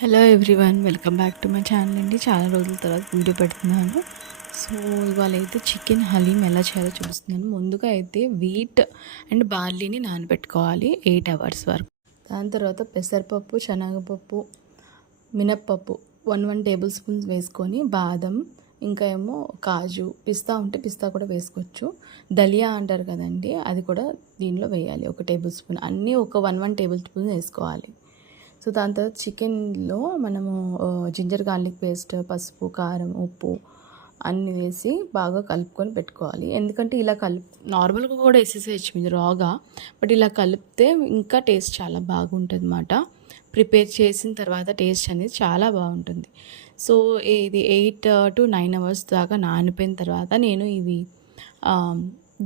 Hello everyone, welcome back to my channel అండి. చాలా రోజుల తర్వాత వీడియో పెడుతున్నాను. సో ఇవాళ అయితే చికెన్ హలీం ఎలా చేయాలో చూస్తున్నాను. ముందుగా అయితే వీట్ అండ్ బార్లీని నానబెట్టుకోవాలి 8 అవర్స్ వరకు. దాని తర్వాత పెసరపప్పు, శనగపప్పు, మినప్పప్పు 1 టేబుల్ స్పూన్స్ వేసుకొని, బాదం, ఇంకా ఏమో కాజు, పిస్తా ఉంటే పిస్తా కూడా వేసుకోవచ్చు. దలియా అంటారు కదండి, అది కూడా దీనిలో వేయాలి 1 టేబుల్ స్పూన్. అన్నీ ఒక 1 టేబుల్ స్పూన్ వేసుకోవాలి. సో దాని తర్వాత చికెన్లో మనము జింజర్ గార్లిక్ పేస్ట్, పసుపు, కారం, ఉప్పు అన్నీ వేసి బాగా కలుపుకొని పెట్టుకోవాలి. ఎందుకంటే ఇలా నార్మల్గా కూడా వేసేసేయచ్చు మీరు రాగా, బట్ ఇలా కలిపితే ఇంకా టేస్ట్ చాలా బాగుంటుంది అన్నమాట. ప్రిపేర్ చేసిన తర్వాత టేస్ట్ అనేది చాలా బాగుంటుంది. సో ఇది 8 to 9 అవర్స్ దాకా నానిపోయిన తర్వాత నేను ఇవి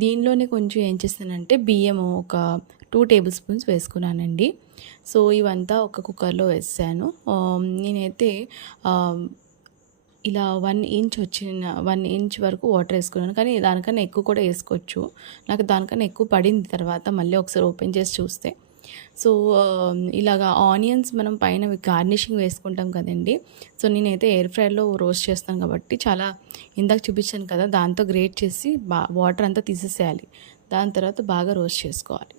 దీనిలోనే కొంచెం ఏం చేస్తానంటే బియ్యం ఒక 2 టేబుల్ స్పూన్స్ వేసుకున్నానండి. సో ఇవంతా ఒక కుక్కర్లో వేసాను. నేనైతే ఇలా 1 ఇంచ్ వరకు వాటర్ వేసుకున్నాను, కానీ దానికన్నా ఎక్కువ కూడా వేసుకోవచ్చు. నాకు దానికన్నా ఎక్కువ పడింది తర్వాత మళ్ళీ ఒకసారి ఓపెన్ చేసి చూస్తే. సో ఇలాగా ఆనియన్స్ మనం పైన గార్నిషింగ్ వేసుకుంటాం కదండి. సో నేనైతే ఎయిర్ ఫ్రైలో రోస్ట్ చేస్తాను కాబట్టి చాలా ఇందాక చూపించాను కదా, దాంతో గ్రేట్ చేసి వాటర్ అంతా తీసేసేయాలి. దాని తర్వాత బాగా రోస్ట్ చేసుకోవాలి.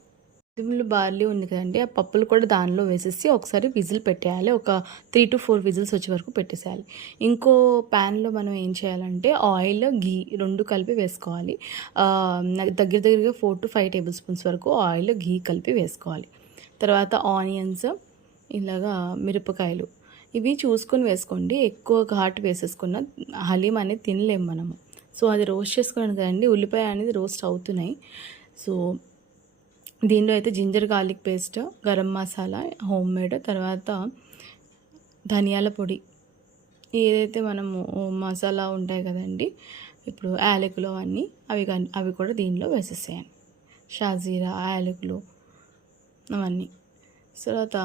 గోధుమలు, బార్లీ ఉంది కదండి, ఆ పప్పులు కూడా దానిలో వేసేసి ఒకసారి విజిల్ పెట్టేయాలి. ఒక 3 to 4 విజిల్స్ వచ్చే వరకు పెట్టేసేయాలి. ఇంకో ప్యాన్లో మనం ఏం చేయాలంటే ఆయిల్, ఘీ 2 కలిపి వేసుకోవాలి. దగ్గరగా 4 to 5 టేబుల్ స్పూన్స్ వరకు ఆయిల్, ఘీ కలిపి వేసుకోవాలి. తర్వాత ఆనియన్స్, ఇలాగా మిరపకాయలు ఇవి చూసుకొని వేసుకోండి. ఎక్కువ ఘాటు వేసేసుకున్న హలీం అనేది తినలేము మనము. సో అది రోస్ట్ చేసుకున్నాను కదండి, ఉల్లిపాయ అనేది రోస్ట్ అవుతున్నాయి. సో దీనిలో అయితే ginger garlic paste, garam masala homemade, తర్వాత ధనియాల పొడి, ఏదైతే మనము మసాలా ఉంటాయి కదండి, ఇప్పుడు యాలకులు అవి కూడా దీనిలో వేసేసేయండి. షాజీరా, యాలకులు అవన్నీ. తర్వాత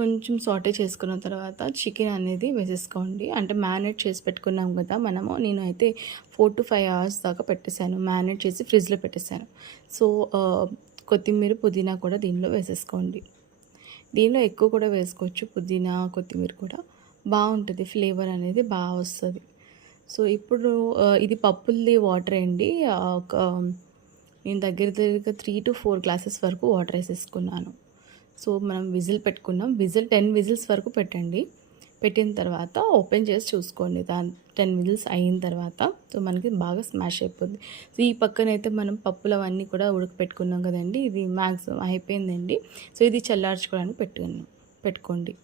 కొంచెం సాటే చేసుకున్న తర్వాత చికెన్ అనేది వేసేసుకోండి. అంటే మ్యారినేట్ చేసి పెట్టుకున్నాం కదా మనము, నేను అయితే 4 to 5 అవర్స్ దాకా పెట్టేశాను. మ్యారినేట్ చేసి ఫ్రిడ్జ్లో పెట్టేశాను. సో కొత్తిమీర, పుదీనా కూడా దీనిలో వేసేసుకోండి. దీనిలో ఎక్కువ కూడా వేసుకోవచ్చు, పుదీనా, కొత్తిమీర కూడా బాగుంటుంది, ఫ్లేవర్ అనేది బాగా వస్తుంది. సో ఇప్పుడు ఇది పప్పులది వాటర్ అండి. నేను దగ్గర 3 to 4 గ్లాసెస్ వరకు వాటర్ వేసేసుకున్నాను. సో మనం విజిల్ పెట్టుకున్నాం. 10 విజిల్స్ వరకు పెట్టండి. పెట్టిన తర్వాత ఓపెన్ చేసి చూసుకోండి. 10 విజిల్స్ అయిన తర్వాత సో మనకి బాగా స్మాష్ అయిపోద్ది. సో ఈ పక్కనైతే మనం పప్పులు అవన్నీ కూడా ఉడకపెట్టుకున్నాం కదండి, ఇది మ్యాక్సిమం అయిపోయిందండి. సో ఇది చల్లార్చుకోవడానికి పెట్టుకోండి.